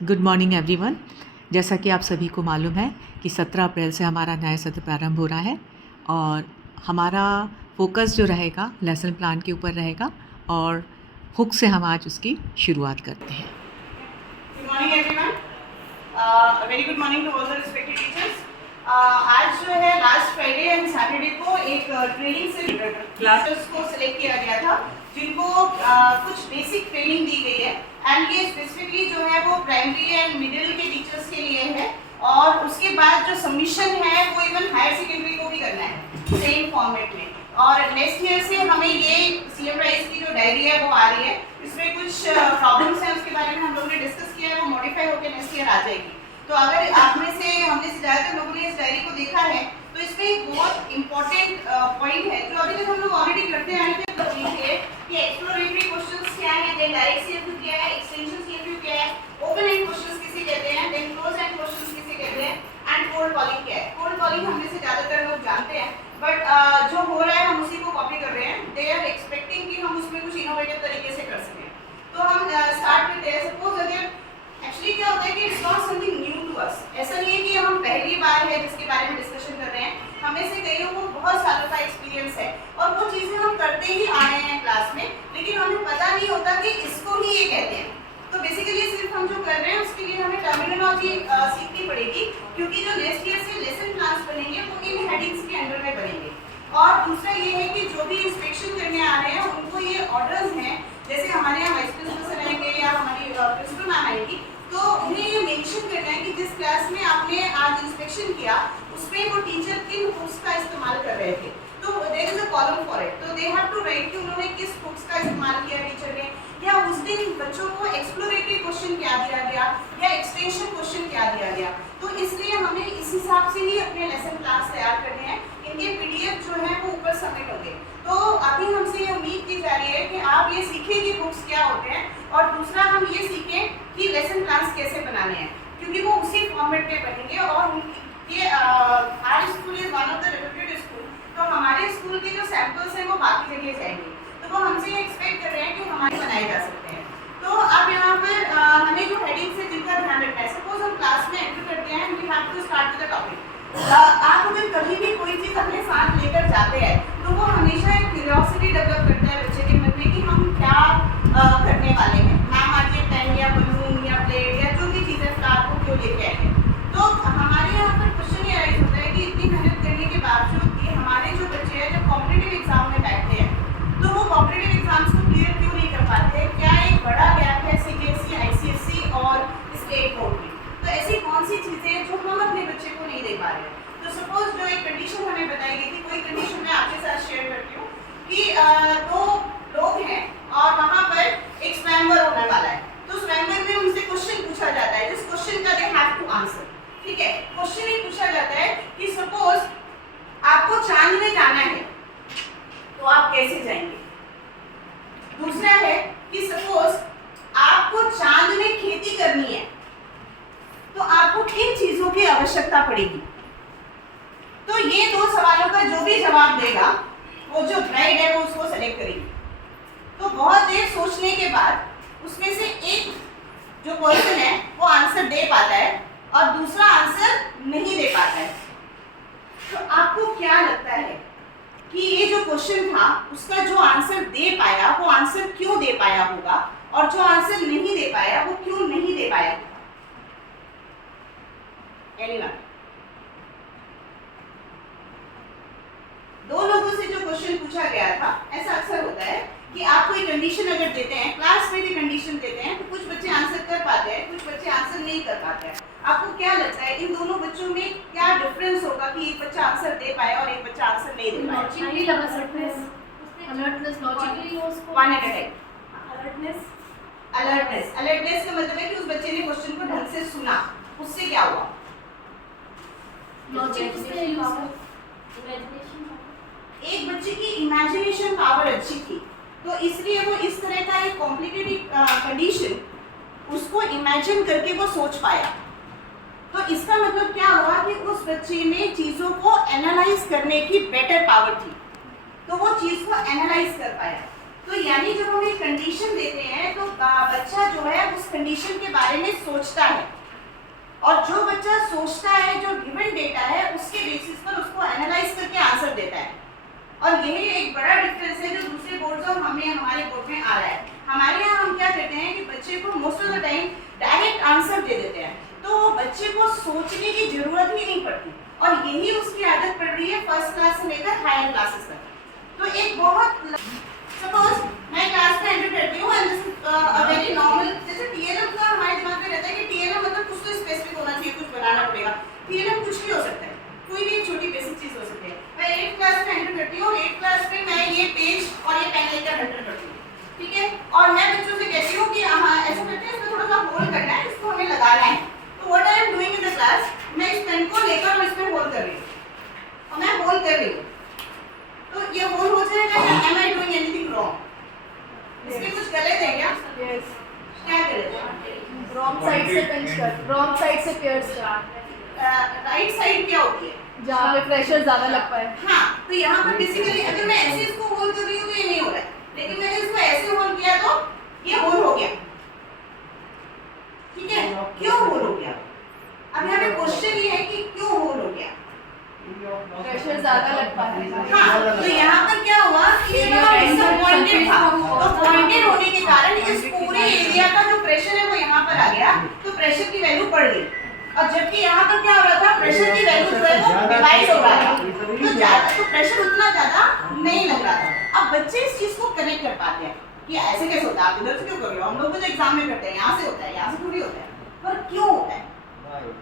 Good morning everyone. जैसा कि आप सभी को मालूम है कि 17 अप्रैल से हमारा नया सत्र प्रारंभ हो रहा है और हमारा फोकस जो रहेगा लेसन प्लान के ऊपर रहेगा और हुक से हम आज उसकी शुरुआत करते हैं। Good morning everyone, very good morning to all the respected teachers. आज जो है लास्ट फ्राइडे एंड सैटरडे को एक ट्रेनिंग से क्लासेस को सिलेक्ट किया गया था जिनको कुछ बेसिक ट्रेनिंग दी गई है एंड ये स्पेसिफिकली जो है वो प्राइमरी एंड मिडिल के टीचर्स के लिए है और उसके बाद जो सबमिशन है वो इवन हायर सेकेंडरी को भी करना है सेम फॉर्मेट में। और नेक्स्ट ईयर से हमें ये सीएम राइज की जो डायरी है वो आ रही है, इसमें कुछ प्रॉब्लम्स हैं उसके बारे में हम लोगों ने डिस्कस किया है, वो मॉडिफाई होकर नेक्स्ट ईयर आ जाएगी। तो अगर आप में से हमने से ज़्यादातर लोगों ने इस डायरी को देखा है तो इसमें एक बहुत इंपॉर्टेंट पॉइंट है जो अभी तक हम लोग ऑलरेडी करते आए थे कि एक्सप्लोरेटरी क्वेश्चंस क्या है, देन डायरेक्ट सीएमयू क्या है, एक्सटेंशन सीएमयू क्या है, ओपन एंड क्वेश्चंस किसे कहते हैं, देन क्लोज एंड क्वेश्चंस किसे कहते हैं एंड कोल्ड कॉलिंग क्या है। कोल्ड कॉलिंग हम में से ज़्यादातर लोग जानते हैं बट जो हो रहा है हम उसी को कॉपी कर रहे हैं। दे आर एक्सपेक्टिंग कि हम उसमें कुछ इनोवेटिव तरीके से कर सकें। तो हम स्टार्ट करते हैं। सपोज अगर एक्चुअली क्या होता है कि it's not something new to us, ऐसा नहीं है कि हम पहली बार है जिसके बारे में डिस्कशन कर रहे हैं, हमें से कई लोगों को बहुत सालों का एक्सपीरियंस है और वो चीज़ें हम करते ही आ रहे हैं क्लास में, लेकिन हमें पता नहीं होता कि इसको ही ये कहते हैं। तो बेसिकली सिर्फ हम जो कर रहे हैं उसके लिए हमें टर्मिनोलॉजी सीखनी पड़ेगी क्योंकि जो नेक्स्ट ईयर से लेसन प्लान्स बनेंगे वो इन हेडिंग्स के अंडर में बनेंगे। और दूसरा ये है कि जो भी इंस्पेक्शन करने आ रहे हैं उनको ये ऑर्डर्स हैं, जैसे हमारे यहाँ वाइस प्रिंसिपल सर आएंगे या हमारी प्रिंसिपल मैम आएगी तो उन्हें ये मेंशन करना है कि जिस क्लास में आपने आज इंस्पेक्शन किया उसमें वो टीचर किन बुक्स का इस्तेमाल कर रहे थे, तो there is a column for it. तो दे हैव टू राइट कि उन्होंने किस बुक्स का इस्तेमाल किया टीचर ने, या उस दिन बच्चों को एक्सप्लोरेटरी क्वेश्चन क्या दिया गया या एक्सटेंशन क्वेश्चन क्या दिया गया। तो इसलिए हमें इस हिसाब से ही अपने लेसन प्लान्स तैयार करने हैं। इनके पीडीएफ जो है वो ऊपर सबमिट होंगे। तो अभी हमसे ये उम्मीद की जा रही है कि आप ये सीखें कि बुक्स क्या होते हैं और दूसरा हम ये सीखें कि लेसन प्लान्स कैसे बनाने हैं क्योंकि वो उसी फॉर्मेट में बनेंगे। और ये our school is one of the reputed school, तो हमारे स्कूल के जो सैम्पल्स हैं वो बाकी जगह जाएंगे, तो वो हमसे ये एक्सपेक्ट कर रहे हैं कि हमारे बनाए जा सकते हैं। तो अब यहाँ पर हमें जो हेडिंग से जिनका ध्यान रखना है, सपोज हम क्लास में एंटर करते हैं, we have to start with the topic. आप अगर कभी भी कोई चीज़ अपने साथ लेकर जाते हैं तो वो हमेशा एक क्यूरियोसिटी डेवलप करता है बच्चे के मन में कि हम क्या करने वाले हैं। मैम आज ये पेन या बलून या प्लेट या जो भी चीज़ें फ्लावर को क्यों लेके आए हैं। तो हमारे यहाँ पर क्वेश्चन ये राइज होता है कि इतनी मेहनत करने के बावजूद कि हमारे जो बच्चे हैं जब कॉम्पिटिटिव एग्जाम में बैठते हैं तो वो कॉम्पिटिटिव एग्जाम्स को क्लियर क्यों नहीं कर पाते। क्या एक बड़ा गैप है सीबीएसई, आईसीएसई और स्टेट बोर्ड में। तो ऐसी कौन सी चीज़ें जो हम अपने बच्चे को नहीं दे पा रहे हैं। तो सपोज जो एक कंडीशन हमें बताई गई थी, कोई कंडीशन मैं आपके साथ शेयर करती हूँ कि दो लोग हैं और वहाँ पर एक स्वयंवर होने वाला है। तो स्वयंवर में उनसे क्वेश्चन पूछा जाता है जिस क्वेश्चन का दे हैव टू आंसर। ठीक है, क्वेश्चन ये पूछा जाता है कि सपोज आपको चांद में जाना है तो आप कैसे जाएंगे। दूसरा है कि सपोज आपको चांद में खेती करनी है तो आपको किन चीजों की आवश्यकता पड़ेगी। तो ये दो सवालों का जो भी जवाब देगा वो जो ब्राइड है वो उसको सेलेक्ट करेगी। तो बहुत देर सोचने के बाद उसमें से एक जो पर्सन है वो आंसर दे पाता है और दूसरा आंसर नहीं दे पाता है। तो आपको क्या लगता है कि ये जो क्वेश्चन था उसका जो आंसर दे पाया वो आंसर क्यों दे पाया होगा और जो आंसर नहीं दे पाया वो क्यों नहीं दे पाया होगा। एनीवन, दो लोगों से जो क्वेश्चन पूछा गया था, ऐसा अक्सर होता है कि आप कोई कंडीशन अगर देते हैं, क्लास में भी कंडीशन देते हैं तो कुछ बच्चे आंसर कर पाते हैं, कुछ बच्चे आंसर नहीं कर पाते हैं। आपको क्या लगता है इन दोनों बच्चों में क्या डिफरेंस होगा कि एक बच्चा आंसर दे पाए और एक बच्चा आंसर नहीं दे पाए। लॉजिकली लगा सकते हैं, अलर्टनेस लॉजिकली उसको one at a time. Alertness alertness का मतलब है कि उस बच्चे ने क्वेश्चन को ढंग से सुना, उससे क्या हुआ। लॉजिक उसने यूज किया। एक बच्चे की इमेजिनेशन पावर अच्छी थी तो इसलिए वो इस तरह का एक कॉम्प्लिकेटेड कंडीशन उसको इमेजिन करके वो सोच पाया। तो इसका मतलब क्या हुआ कि उस बच्चे में चीज़ों को एनालाइज करने की बेटर पावर थी, तो वो चीज़ को एनालाइज कर पाया। तो यानी जब हम एक कंडीशन देते हैं तो बच्चा जो है उस कंडीशन के बारे में सोचता है, और जो बच्चा सोचता है, जो गिवन डेटा है उसके बेसिस पर उसको एनालाइज करके आंसर देता है। और यही एक बड़ा डिफरेंस है जो दूसरे बोर्ड और हमारे बोर्ड में आ रहा है। हमारे यहाँ हम क्या करते हैं कि बच्चे को most of the time direct answer दे देते हैं, तो बच्चे को सोचने की जरूरत ही नहीं पड़ती, और यही उसकी आदत पड़ रही है फर्स्ट क्लास से लेकर हायर क्लासेस तक। तो एक बहुत सपोज मैं क्लास में एंटर करती हूँ एंड वेरी नॉर्मल, जैसे टीएलएम का हमारे दिमाग में रहता है कि टीएलएम मतलब कुछ तो स्पेसिफिक होना चाहिए, कुछ बनाना पड़ेगा। टीएलएम कुछ भी हो सकता है, कोई भी एक छोटी बेसिक चीज हो सकती है। मैं 8th क्लास में एंटर करती हूँ, 8th क्लास में मैं ये पेज और ये पेन लेकर एंटर करती हूँ, ठीक है। और मैं बच्चों से कहती हूँ कि हाँ ऐसा करते हैं, इसमें थोड़ा सा होल करना है, इसको हमें लगाना है। तो what I am doing in the class, मैं इस पेन को लेकर और इसमें होल कर रही हूँ, और मैं होल कर रही हूँ, तो ये होल हो जाएगा या am I doing anything wrong? इसमें कुछ गलत है क्या? Yes. क्या गलत है? Wrong side से pinch कर, wrong side से pierce कर। राइट साइड क्या होती है? जहाँ पे प्रेशर ज्यादा लग पाए। हाँ, तो यहाँ पर बेसिकली अगर मैं ऐसे इसको होल कर रही हूँ तो ये नहीं हो रहा है, लेकिन मैंने इसको ऐसे होल किया तो ये होल हो गया, ठीक है। क्यों होल हो गया? अब यहाँ पे क्वेश्चन ये है कि क्यों होल हो गया? प्रेशर ज्यादा लग पाए। हाँ, तो यहाँ पर क्या हुआ कि ये वाला पॉइंटेड था, तो पॉइंटेड होने के कारण इस पूरे एरिया का जो प्रेशर है वो यहाँ पर आ गया, तो प्रेशर की वैल्यू बढ़ गई। और जबकि यहाँ पर क्या हो रहा था, प्रेशर की वैल्यू जो है वो डिवाइड हो रहा था, तो प्रेशर उतना ज्यादा नहीं लग रहा था। अब बच्चे इस चीज को कनेक्ट कर पाते हैं कि ऐसे कैसे होता है, आप इधर से क्यों कर रहे हो, हम लोग तो एग्जाम में करते हैं यहाँ से होता है, यहाँ से थोड़ी होता है, पर क्यों होता है?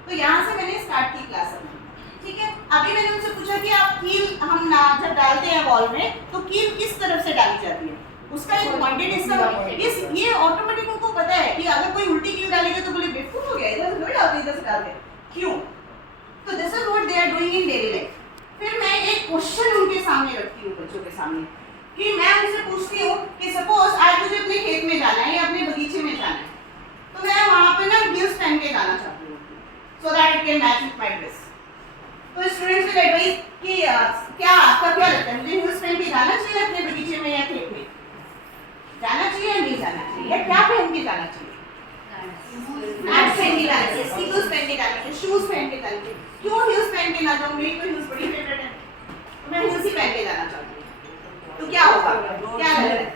तो यहाँ से मैंने स्टार्ट की क्लास अपनी, ठीक है। अभी मैंने उनसे पूछा कि आप कील हम जब डालते हैं बॉल में तो कील किस तरफ से डाली जाती है, उसका एक पॉइंटेड हिस्सा, ये ऑटोमेटिक उनको पता है कि अगर कोई उल्टी कील डालेगा तो बोले बेवकूफ हो गया, इधर से थोड़ी डालते, इधर से डालते, क्यों? तो this is what they are doing in daily life. फिर मैं एक क्वेश्चन उनके सामने रखती हूँ, बच्चों के सामने, कि मैं उनसे पूछती हूँ कि सपोज आज मुझे अपने खेत में जाना है या अपने बगीचे में जाना है, तो मैं वहाँ पे ना हील्स पहन के जाना चाहती हूँ, so that it can match with my dress. तो स्टूडेंट्स से एडवाइस कि क्या आपका क्या लगता है, मुझे हील्स पहन के जाना चाहिए अपने बगीचे में या खेत में, जाना चाहिए या नहीं जाना चाहिए, या क्या पहन के जाना चाहिए? फ्लैट पहन के जाना चाहिए, स्नीकर्स पहन के जाना चाहिए, शूज पहन के जाना चाहिए। क्यों हील्स पहन के ना जाऊँ? मेरी तो हील्स बड़ी फेवरेट है, तो मैं हील्स ही पहन के जाना चाहती हूँ, तो क्या होगा, क्या लग रहा है?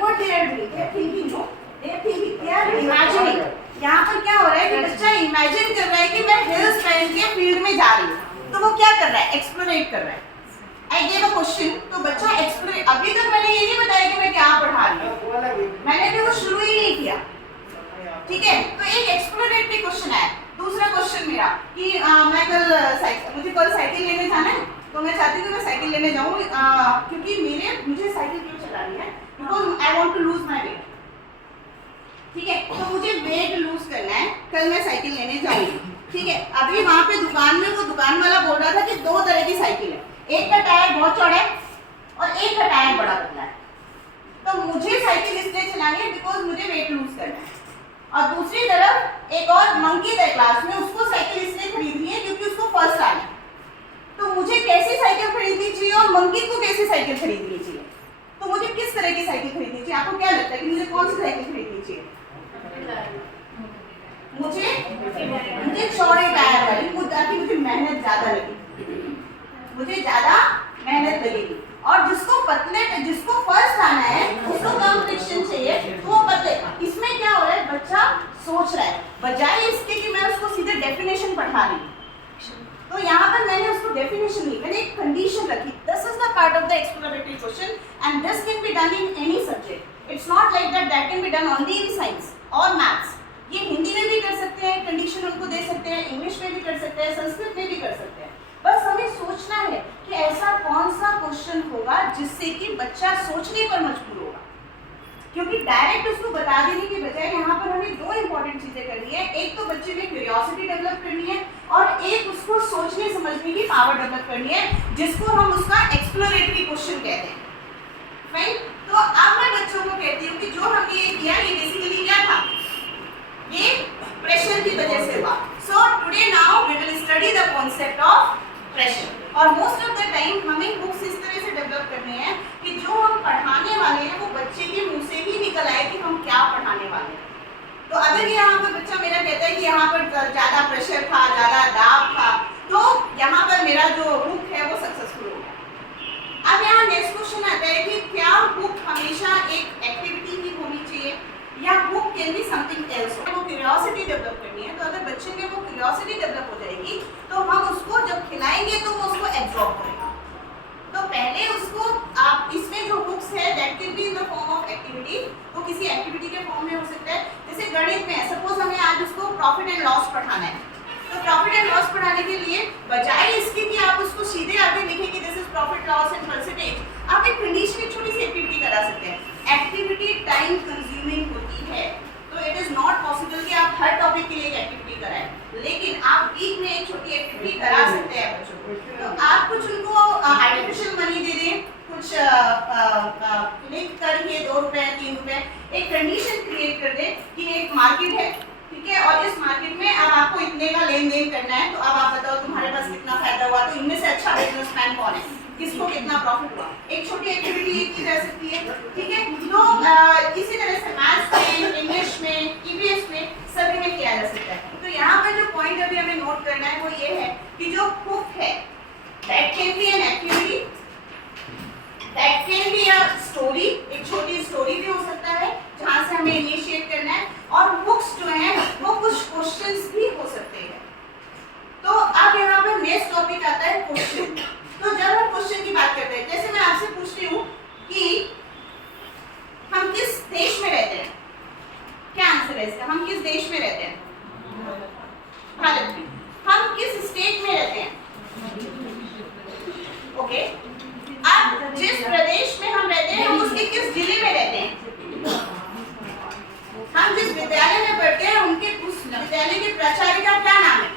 What they are doing, they are thinking, no, they are thinking, they are imagining। यहाँ पर क्या हो रहा है कि बच्चा इमेजिन कर रहा है कि मैं हील्स पहन के फील्ड में जा रही हूँ, तो वो क्या कर रहा है, एक्सप्लोरेट कर रहा है। आई गिव अ क्वेश्चन, तो बच्चा एक्सप्लोरेट, अभी तक मैंने ये नहीं बताया कि मैं क्या पढ़ा रही हूँ, मैंने भी वो शुरू ही नहीं किया, ठीक है। तो एक एक्सप्लोरेटरी क्वेश्चन है। दूसरा क्वेश्चन मेरा कि मैं मुझे कल साइकिल लेने जाना है, तो मैं चाहती हूँ कि मैं साइकिल लेने जाऊँ, क्योंकि मुझे साइकिल क्यों चलानी है, because I want to lose my weight, ठीक है। तो मुझे वेट लूज करना है, कल मैं साइकिल लेने जाऊंगी, ठीक है। अभी वहाँ पे दुकान में वो दुकान वाला बोल रहा था कि 2 तरह की साइकिल है, एक का टायर बहुत चौड़ा है और एक का टायर बड़ा पतला है। तो मुझे साइकिल इसलिए चलानी है बिकॉज मुझे वेट लूज करना है, और दूसरी तरफ एक और मंकी था क्लास में, उसको साइकिल इसलिए खरीदनी है क्योंकि उसको फर्स्ट आना है। तो मुझे कैसी साइकिल खरीदनी चाहिए और मंकी को कैसी साइकिल खरीदनी चाहिए, तो मुझे किस तरह की साइकिल खरीदनी चाहिए? आपको क्या लगता है कि मुझे कौन सी साइकिल खरीदनी चाहिए? मुझे चौड़े टायर वाली, मुझे मेहनत ज्यादा लगेगी, मुझे ज्यादा मेहनत लगेगी। और जिसको फर्स्ट आना है उसको कम फ्रिक्शन चाहिए, तो वो पतले। इसमें क्या हो रहा है, बच्चा सोच रहा है बजाय इसके कि मैं उसको सीधे डेफिनेशन पढ़ा रही हूँ। तो यहाँ पर मैंने उसको डेफिनेशन ली, मैंने एक कंडीशन रखी। This is the part of the exploratory question and this can be done in any subject. It's not like that can be done only in science और मैथ्स। ये हिंदी में भी कर सकते हैं, कंडीशन उनको दे सकते हैं, इंग्लिश में भी कर सकते हैं, संस्कृत में भी कर सकते हैं। बस हमें सोचना है कि ऐसा कौन सा क्वेश्चन होगा जिससे कि बच्चा सोचने पर मजबूर होगा, क्योंकि डायरेक्ट उसको बता देने के बजाय यहाँ पर हमें 2 इंपॉर्टेंट चीजें करनी है। एक तो बच्चे में क्यूरियोसिटी डेवलप करनी है और एक उसको सोचने समझने की पावर डेवलप करनी है, जिसको हम उसका एक्सप्लोरेटरी क्वेश्चन कहते हैं। फाइन। तो अब मैं बच्चों को कहती हूँ कि जो हमने ये किया ये बेसिकली क्या था, ये प्रेशर की वजह से हुआ। So today now we will study the concept of pressure. और मोस्ट ऑफ द टाइम हमें बुक्स इस तरह से डेवलप करनी करने हैं कि जो हम पढ़ाने वाले हैं वो बच्चे के मुंह से ही निकल आए कि हम क्या पढ़ाने वाले हैं। तो अगर यहाँ पर बच्चा मेरा कहता है कि यहाँ पर ज़्यादा प्रेशर था, ज़्यादा दाब था, तो यहाँ पर मेरा जो हुक है वो सक्सेसफुल हो गया। अब यहाँ नेक्स्ट क्वेश्चन आता है कि क्या हुक हमेशा एक एक्टिविटी ही होनी चाहिए या hook can be something else. वो क्यूरियोसिटी डेवलप करनी है, तो अगर बच्चे में वो क्यूरियोसिटी डेवलप हो जाएगी तो हम उसको जब खिलाएंगे तो वो उसको एब्जॉर्ब करेगा। तो पहले उसको आप इसमें जो बुक्स है that can be in the form of activity, वो किसी एक्टिविटी के फॉर्म में हो सकता है। जैसे गणित में सपोज हमें आज उसको प्रॉफिट एंड लॉस पढ़ाना है, तो प्रॉफिट एंड लॉस पढ़ाने के लिए बजाय इसके कि आप उसको सीधे आगे लिखें कि this is profit loss and percentage, आप एक कंडीशन एक छोटी सी एक्टिविटी करा सकते हैं। एक्टिविटी टाइम कंज्यूमिंग होती है, तो इट इज नॉट पॉसिबल कि आप हर टॉपिक के लिए एक एक्टिविटी कराएं, लेकिन आप वीक में एक छोटी एक्टिविटी करा सकते हैं बच्चों को। तो आप कुछ उनको आर्टिफिशियल मनी दे दें, कुछ क्लिक करके 2 रुपए 3 रुपए, एक कंडीशन क्रिएट कर दें कि एक मार्केट है, ठीक है, और इस मार्केट में अब आपको इतने का लेन देन करना है, तो अब आप बताओ तुम्हारे पास कितना फायदा हुआ, तो इनमें से अच्छा बिजनेसमैन कौन है, किसको कितना प्रॉफिट हुआ। एक छोटी एक्टिविटी की जा सकती है, ठीक है। तो इसी तरह से मैथ्स में, इंग्लिश में, ईवीएस में सभी में किया जा सकता है। तो यहाँ पर जो पॉइंट अभी हमें नोट करना है वो ये है कि जो हुक है that can be an activity, that can be a story, एक छोटी स्टोरी भी हो सकता है जहाँ से हमें इनिशिएट करना है, और बुक्स जो है वो कुछ क्वेश्चंस भी हो सकते हैं। तो अब यहाँ पर नेक्स्ट टॉपिक आता है क्वेश्चन। तो जब हम क्वेश्चन की बात करते हैं, जैसे मैं आपसे पूछती हूँ कि हम किस देश में रहते हैं, क्या आंसर है इसका? हम किस देश में रहते हैं? भारत में। हम किस स्टेट में रहते हैं? ओके। अब जिस प्रदेश में हम रहते हैं हम उसके किस जिले में रहते हैं? हम जिस विद्यालय में पढ़ते हैं उनके उस विद्यालय के प्राचार्य का क्या नाम है?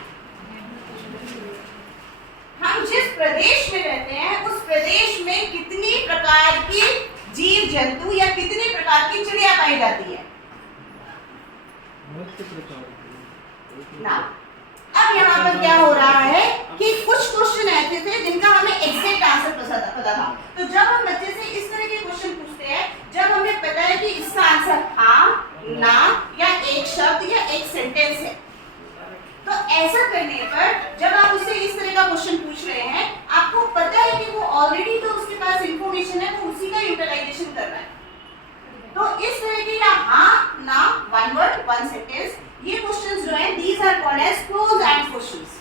हम जिस प्रदेश में रहते हैं उस प्रदेश में कितनी प्रकार की जीव जंतु या कितनी प्रकार की चिड़िया पाई जाती है ना। अब यहाँ पर क्या हो रहा है कि कुछ क्वेश्चन ऐसे थे जिनका हमें एग्जैक्ट आंसर पता था। तो जब हम बच्चे से इस तरह के क्वेश्चन पूछते हैं, जब हमें पता है कि इसका आंसर हाँ, ना या एक शब्द या एक सेंटेंस है, तो ऐसा करने पर जब आप उससे इस तरह का क्वेश्चन पूछ रहे हैं, आपको पता है कि वो ऑलरेडी तो उसके पास इंफॉर्मेशन है, वो उसी का यूटिलाइजेशन कर रहा है। तो इस तरह के या हाँ, ना, वन वर्ड वन सेंटेंस, ये क्वेश्चंस जो हैं these are called as close end questions.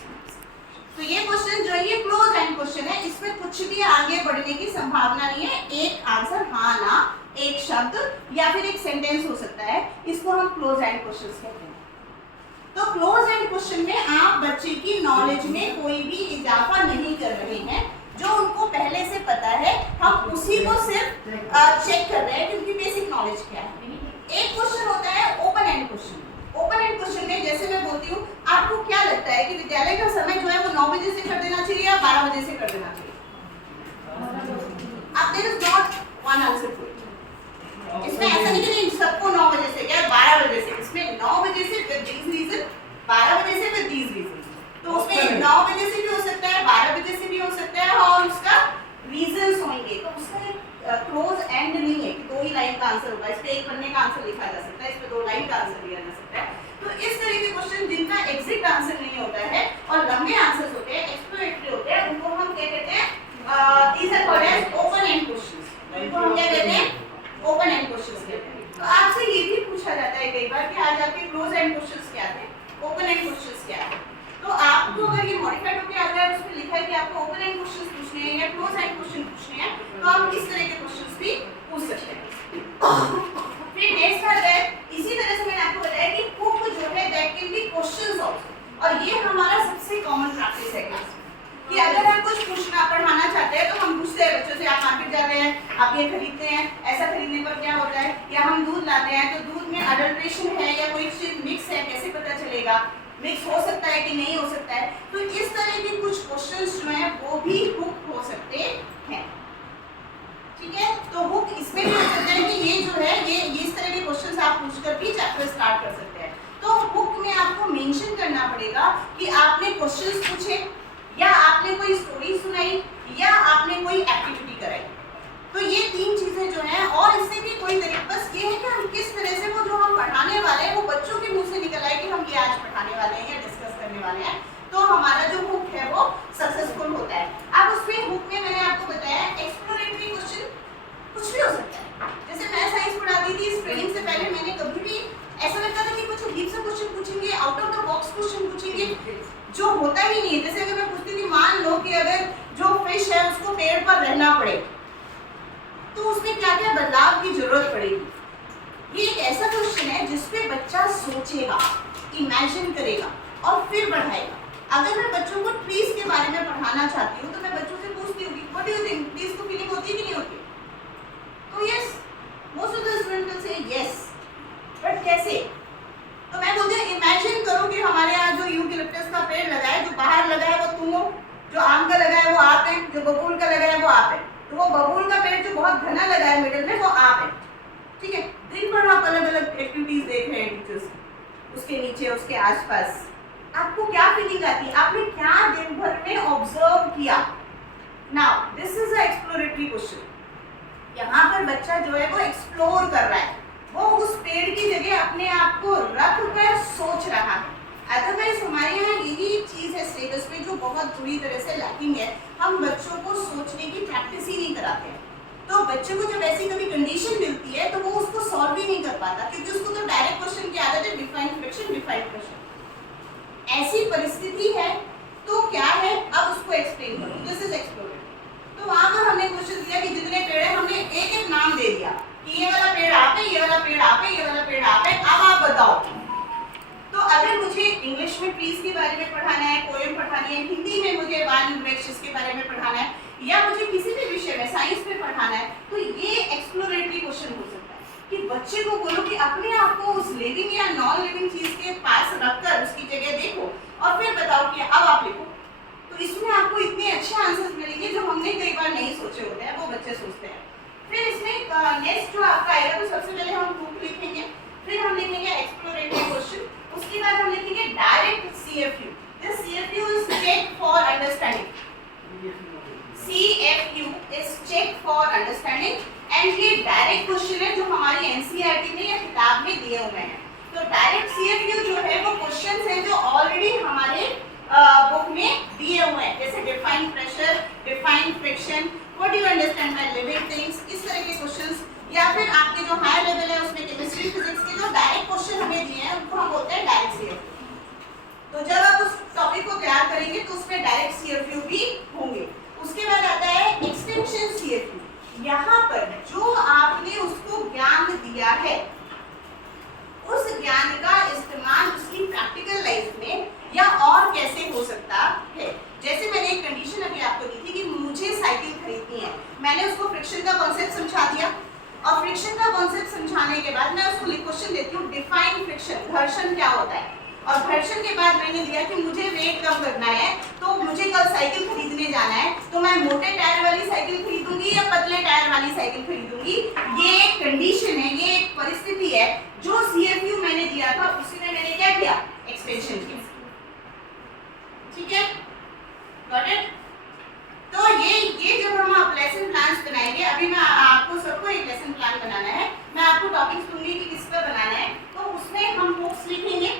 तो ये क्वेश्चन जो है ये क्लोज एंड क्वेश्चन है, इसमें कुछ भी आगे बढ़ने की संभावना नहीं है। एक आंसर हाँ, ना, एक शब्द या फिर एक सेंटेंस हो सकता है, इसको हम क्लोज एंड क्वेश्चंस कहते हैं। तो क्लोज एंड क्वेश्चन में आप बच्चे की नॉलेज में कोई भी इजाफा नहीं कर रहे हैं, जो उनको पहले से पता है हम उसी को सिर्फ चेक कर रहे हैं कि उनकी बेसिक नॉलेज क्या है। एक क्वेश्चन होता है open and question. Open and question में जैसे मैं बोलती हूँ, आपको क्या लगता है कि विद्यालय का समय जो है वो 9 बजे से कर देना चाहिए या 12 बजे से कर देना चाहिए? अब there is not one answer to it. इसमें ऐसा नहीं कि सबको 9 बजे से या 12 बजे से, इसमें 9 बजे से विद दीस रीजन, 12 बजे से विद दीस रीजन। तो उसमें 9 बजे से भी हो सकता है, 12 बजे से भी हो सकता है, और उसका रीजंस होंगे। तो उसका एक क्लोज एंड नहीं है कि 2 ही लाइन का आंसर होगा, इस पे एक पन्ने का आंसर लिखा जा सकता है, इस पे 2 लाइन का आंसर लिया जा सकता है। तो इस तरह के क्वेश्चन जिनका एग्जैक्ट आंसर नहीं होता है और लंबे आंसर्स होते हैं, एक्सप्लोरेटरी होते हैं, उनको हम क्या कहते हैं? These are called as open end questions. इनको हम क्या कहते हैं? ओपन एंड क्वेश्चंस कहते हैं। तो आपसे ये भी पूछा जाता है कई बार कि आज आपके क्लोज एंड क्वेश्चंस क्या थे, ओपन एंड क्वेश्चंस क्या है। तो आपको अगर ये मॉडिफाइड होकर आता है, उसमें लिखा है कि आपको ओपन एंड क्वेश्चंस पूछने हैं या क्लोज एंड क्वेश्चन पूछने हैं, तो आप इस तरह के क्वेश्चंस भी पूछ सकते हैं। फिर नेक्स्ट आता है, इसी तरह से मैंने आपको बताया कि हुक जो है that can be questions also, और ये हमारा सबसे कॉमन प्रैक्टिस है क्लास में कि अगर हम कुछ पूछना पढ़ाना चाहते हैं तो हम पूछते हैं बच्चों से, आप मार्केट जाते हैं, आप ये खरीदते हैं, ऐसा खरीदने पर क्या होता है, या हम दूध लाते हैं तो दूध में अडल्ट्रेशन है या कोई चीज मिक्स है, कैसे पता चलेगा, मिक्स हो सकता है कि नहीं हो सकता है। तो इस तरह के कुछ क्वेश्चंस जो हैं वो भी हुक हो सकते हैं, ठीक है। तो हुक इसमें भी हो सकता है कि ये जो है ये इस तरह के क्वेश्चंस आप पूछकर भी चैप्टर स्टार्ट कर सकते हैं। तो हुक में आपको मेंशन करना पड़ेगा कि आपने क्वेश्चंस पूछे, या आपने कोई स्टोरी सुनाई, या आपने कोई एक्टिविटी कराई। तो ये 3 चीज़ें जो हैं, और इससे भी कोई तरीका बस ये है कि हम किस तरह से वो जो हम पढ़ाने वाले हैं वो बच्चों के मुंह से निकल आए कि हम ये आज पढ़ाने वाले हैं या डिस्कस करने वाले हैं, तो हमारा जो हुक है वो सक्सेसफुल होता है। अब उसमें हुक में मैंने आपको बताया एक्सप्लोरेटरी क्वेश्चन कुछ भी हो सकता है। जैसे मैं साइंस पढ़ाती थी, इस ट्रेनिंग से पहले मैंने कभी भी ऐसा लगता था कि कुछ अजीब सा क्वेश्चन पूछेंगे, out of the box question पूछेंगे जो होता ही नहीं है। जैसे अगर मैं पूछती थी, मान लो कि अगर जो फिश है उसको पेड़ पर रहना पड़े तो उसमें क्या क्या बदलाव की जरूरत पड़ेगी। ये एक ऐसा क्वेश्चन है जिसपे बच्चा सोचेगा, इमेजिन करेगा और फिर बढ़ाएगा। अगर मैं बच्चों को ट्रीज के बारे में पढ़ाना चाहती हूँ तो मैं बच्चों से पूछती हूँ what do you think, trees को फीलिंग होती है कि नहीं होती? तो yes, most of the student will say yes, but कैसे? तो मैं बोलती हूँ इमेजिन करो कि हमारे यहाँ जो यूकेलिप्टस का पेड़ लगा है, जो बाहर लगा है वो तुम हो, जो आम का लगा है वो आप है, जो बबूल का लगा है वो आप है। तो वो बबूल का पेड़ जो बहुत घना लगा है मिडिल में वो आप है, ठीक है। दिन भर आप अलग अलग एक्टिविटीज देख रहे हैं टीचर्स, उसके नीचे उसके आसपास, आपको क्या फीलिंग आती है? आपने क्या दिन भर में ऑब्जर्व किया? Now this is a exploratory question. यहाँ पर बच्चा जो है वो एक्सप्लोर कर रहा है, वो उस पेड़ की जगह अपने आप को रख कर सोच रहा है। अदरवाइज हमारे यहाँ यही चीज़ है सिलेबस में जो बहुत बुरी तरह से लैकिंग है, हम बच्चों को सोचने की प्रैक्टिस ही नहीं कराते हैं। तो बच्चों को जब ऐसी कभी कंडीशन मिलती है तो वो उसको सॉल्व ही नहीं कर पाता, क्योंकि उसको तो डायरेक्ट क्वेश्चन की आदत है, डिफाइन फ्रिक्शन डिफाइन क्वेश्चन। ऐसी परिस्थिति है तो क्या है, अब उसको एक्सप्लेन करो, दिस इज एक्सप्लोरेटरी। तो वहाँ पर हमने क्वेश्चन दिया कि जितने पेड़ है हमने एक एक नाम दे दिया कि ये वाला पेड़ आप है, ये वाला पेड़ आप है, ये वाला पेड़ आप है, अब आप बताओ। तो अगर मुझे इंग्लिश में ट्रीज के बारे में पढ़ाना है, पोएम पढ़ानी है, हिंदी में मुझे वन वृक्ष के बारे में पढ़ाना है, या मुझे किसी भी विषय में साइंस में पढ़ाना है, तो ये एक्सप्लोरेटरी क्वेश्चन हो सकता है कि बच्चे को बोलो कि अपने आप को उस लिविंग या नॉन लिविंग चीज के पास रखकर उसकी जगह देखो और फिर बताओ कि अब आप लिखो। तो इसमें आपको इतने अच्छे आंसर्स मिलेंगे जो हमने कई बार नहीं सोचे होते हैं, वो बच्चे सोचते हैं। फिर इसमें नेक्स्ट जो आपका आएगा, तो सबसे पहले हम हुक लिखेंगे, फिर हम लिखेंगे एक्सप्लोरेटरी क्वेश्चन, उसके बाद हम लिखेंगे direct CFU. This CFU is check for understanding. CFU is check for understanding, and ये डायरेक्ट क्वेश्चन है जो हमारी एनसीईआरटी में या किताब में दिए हुए हैं। तो डायरेक्ट सीएफयू जो है वो क्वेश्चंस हैं जो ऑलरेडी हमारे बुक में दिए हुए हैं, जैसे define pressure, define friction, what do you understand by living things, इस तरह के क्वेश्चंस। या फिर आपके जो हायर लेवल है उसमें केमिस्ट्री फिजिक्स के जो डायरेक्ट क्वेश्चन हमें दिए हैं उनको हम बोलते हैं डायरेक्ट सीएफयू। तो जब आप उस टॉपिक को तैयार करेंगे तो उसमें डायरेक्ट सीएफयू भी होंगे। उसके बाद आता है एक्सटेंशन सीएफयू। यहाँ पर जो आपने उसको ज्ञान दिया है उस ज्ञान का इस्तेमाल उसकी प्रैक्टिकल लाइफ में या और कैसे हो सकता है। जैसे मैंने एक कंडीशन अभी आपको दी थी कि मुझे साइकिल खरीदनी है, मैंने उसको फ्रिक्शन का कॉन्सेप्ट समझा दिया, और फ्रिक्शन का कॉन्सेप्ट समझाने के बाद मैं उसको क्वेश्चन देती हूँ डिफाइन फ्रिक्शन, घर्षण क्या होता है, और घर्षण के बाद मैंने दिया कि मुझे वेट कम करना है, तो मुझे कल साइकिल खरीदने जाना है, तो मैं मोटे टायर वाली साइकिल खरीदूंगी या पतले टायर वाली साइकिल खरीदूंगी। ये एक कंडीशन है, ये एक परिस्थिति है जो सीएफयू मैंने दिया था, उसी में मैंने क्या किया, एक्सटेंशन किया। ठीक है, गॉट इट। तो ये जब हम आप लेसन प्लान्स बनाएंगे, अभी मैं आपको सबको एक लेसन प्लान बनाना है, मैं आपको टॉपिक्स दूंगी कि किस पर बनाना है, तो उसमें हम हुक्स लिखेंगे,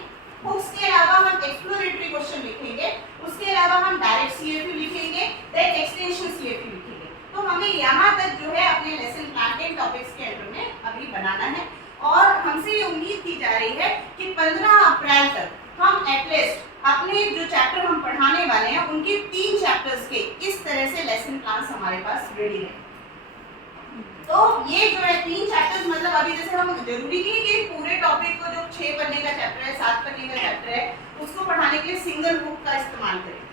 हुक्स के अलावा हम एक्सप्लोरेटरी क्वेश्चन लिखेंगे, उसके अलावा हम डायरेक्ट सीएफयू लिखेंगे, देन एक्सटेंशन सीएफयू लिखेंगे। तो हमें यहाँ तक जो है अपने लेसन प्लान के टॉपिक्स के अंदर में अभी बनाना है, और हमसे ये उम्मीद की जा रही है कि 15 अप्रैल तक हम एटलीस्ट अपने जो चैप्टर हम पढ़ाने वाले हैं उनके 3 चैप्टर्स के इस तरह से लेसन प्लान्स हमारे पास रेडी है। तो ये जो है 3 चैप्टर्स, मतलब अभी जैसे हम जरूरी नहीं है कि पूरे टॉपिक को जो 6 पन्ने का चैप्टर है, 7 पन्ने का चैप्टर है, उसको पढ़ाने के लिए सिंगल बुक का इस्तेमाल करें।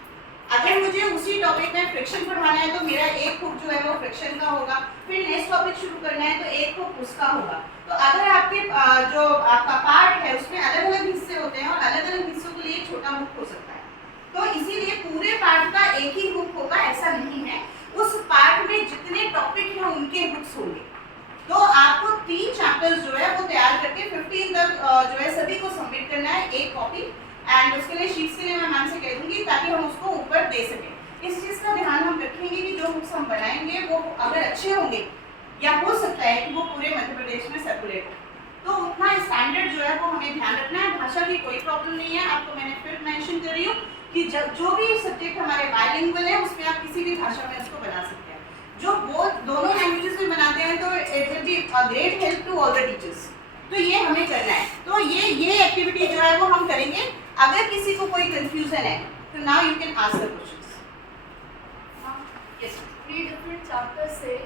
अगर मुझे उसी टॉपिक में फ्रिक्शन पढ़ाना है तो मेरा एक बुक जो है वो फ्रिक्शन का होगा, फिर नेक्स्ट टॉपिक शुरू करना है तो एक बुक उसका होगा। तो अगर आपके जो आपका पार्ट है उसमें अलग अलग हिस्से होते हैं और अलग अलग हिस्सों के लिए छोटा बुक हो सकता है, तो इसीलिए पूरे पार्ट का एक ही बुक होगा ऐसा नहीं है, उस पार्ट में जितने टॉपिक हैं उनके बुक्स होंगे। तो आपको 3 चैप्टर्स जो है वो तैयार करके 15 तक जो है सभी को सबमिट करना है, एक कॉपी, एंड उसके लिए शीट्स के लिए मैं मैम से कह दूंगी ताकि हम उसको ऊपर दे सकें। इस चीज़ का ध्यान हम रखेंगे कि जो बुक्स हम बनाएंगे वो अगर अच्छे होंगे या हो सकता है कि वो पूरे मध्य प्रदेश में सर्कुलेट हो। तो उतना स्टैंडर्ड जो है वो हमें ध्यान रखना है। भाषा की कोई प्रॉब्लम नहीं है, आपको मैंने फिर मेंशन कर रही हूँ कि जो भी सब्जेक्ट हमारे बाइलिंगुअल है उसमें आप किसी भी भाषा में उसको बना सकते हैं। जो वो दोनों लैंग्वेजेस में बनाते हैं तो it will be a great help to all the teachers. तो ये हमें करना है। तो ये एक्टिविटी जो है वो हम करेंगे। अगर किसी को कोई कंफ्यूजन है तो now you can ask the questions. Yes, 3 different chapters से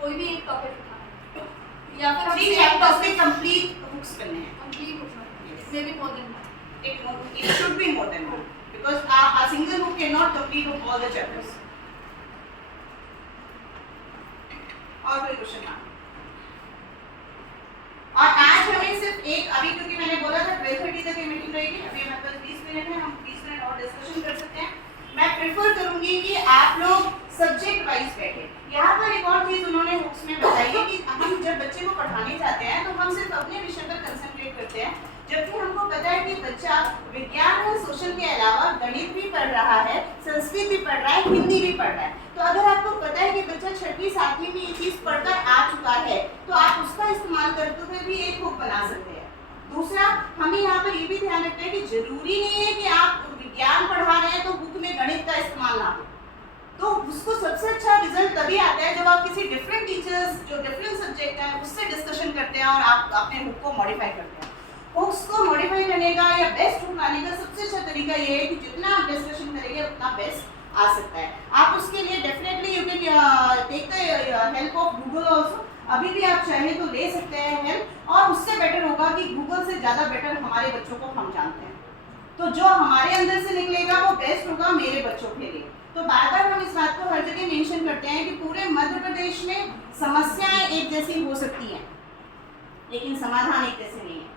कोई भी एक टॉपिक उठाना है या फिर 3 चैप्टर्स में कंप्लीट बुक्स करने हैं। कंप्लीट उठाना है, इसमें भी more than It should be more than one because a single book cannot complete all the chapters. और कोई क्वेश्चन ना? और आज हमें सिर्फ एक, अभी क्योंकि मैंने बोला था 12:30 तक ये मीटिंग रहेगी, अभी हमारे पास 20 मिनट है, हम 20 मिनट और डिस्कशन कर सकते हैं। मैं प्रेफर करूंगी कि आप लोग सब्जेक्ट वाइज बैठे। यहाँ पर एक और चीज उन्होंने बुक्स में बताई है कि हम जब बच्चे को पढ़ाने जाते हैं तो हम सिर्फ अपने विषय पर कंसंट्रेट करते हैं, जबकि हमको पता है कि बच्चा विज्ञान और सोशल के अलावा गणित भी पढ़ रहा है, संस्कृत भी पढ़ रहा है, हिंदी भी पढ़ रहा है। तो अगर आपको पता है कि बच्चा 6वीं 7वीं में ये चीज पढ़कर आ चुका है तो आप उसका इस्तेमाल करते हुए भी एक बुक बना सकते हैं। दूसरा, हमें यहाँ पर ये भी ध्यान रखना है कि जरूरी नहीं है कि आप विज्ञान पढ़ा रहे हैं तो बुक में गणित का इस्तेमाल ना हो। तो उसको सबसे अच्छा रिजल्ट तभी आता है जब आप किसी डिफरेंट टीचर्स जो डिफरेंट सब्जेक्ट है उससे डिस्कशन करते हैं और आप अपने बुक को मॉडिफाई करते हैं। बुक्स को मॉडिफाई करने का या बेस्ट बुक लाने का सबसे अच्छा तरीका ये है कि जितना आप डिस्कशन करेंगे उतना बेस्ट आ सकता है। आप उसके लिए definitely you can take the help of Google also. अभी भी आप चाहे तो ले सकते हैं हेल्प, और उससे बेटर होगा कि गूगल से ज़्यादा बेटर हमारे बच्चों को हम जानते हैं। तो जो हमारे अंदर से निकलेगा वो बेस्ट होगा मेरे बच्चों के लिए। तो बार बार हम इस बात को हर जगह मेंशन करते हैं कि पूरे मध्य प्रदेश में समस्याएं एक जैसी हो सकती हैं लेकिन समाधान एक जैसे नहीं है।